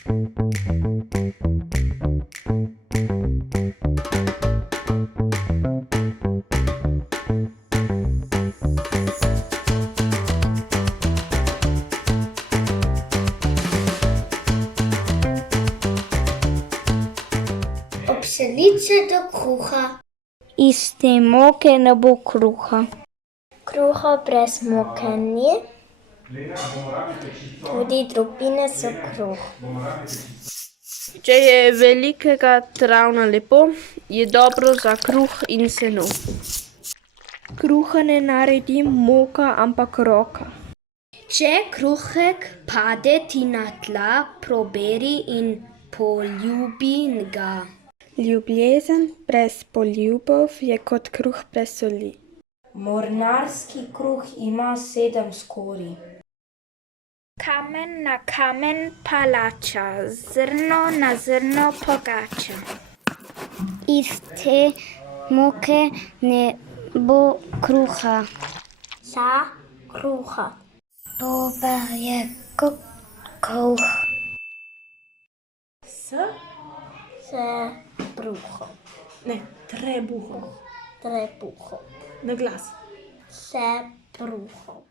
Od pšenice do kruha. Iz te moke ne bo kruha. Kruha brez moke ni. Tudi drobine so kruh. Če je velikega travna lepo, je dobro za kruh in seno. Kruha ne naredi moka, ampak roka. Če kruhek pade ti na tla, proberi in poljubi ga. Ljubezen brez poljubov je kot kruh brez soli. Mornarski kruh ima 7 skorij. Kamen na kamen palača, zrno na zrno pogača. Iz te moke ne bo kruha. Za kruha. Dober je kruh. Se bruho. Ne, trebuho. Trebuho. Na glas. Se bruho.